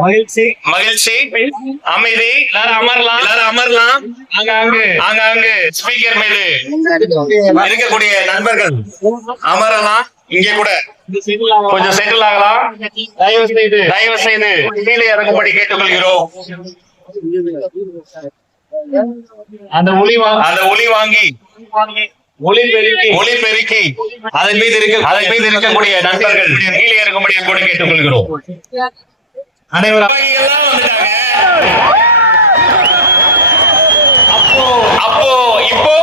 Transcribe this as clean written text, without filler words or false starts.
மகிழ்ச்சி மகிழ்ச்சி, அமைதி. எல்லாரும் அமரலாம், எல்லாரும் அமரலாம். ஆங்காங்கு ஸ்பீக்கர் மீது இருக்கக்கூடிய நண்பர்கள் அமரலாம். இங்கே கூட கொஞ்சம் செட்டில் ஆகலாம். தயவு செய்து கீழே இறங்கும்படி கேட்டுக்கொள்கிறோம். அந்த ஒளி வாங்கி ஒளி பெருக்கி அதன் மீது இருக்கக்கூடிய நண்பர்கள் கீழே இறங்கும்படி கூட கேட்டுக்கொள்கிறோம். அனைவரும் அப்போ இப்போ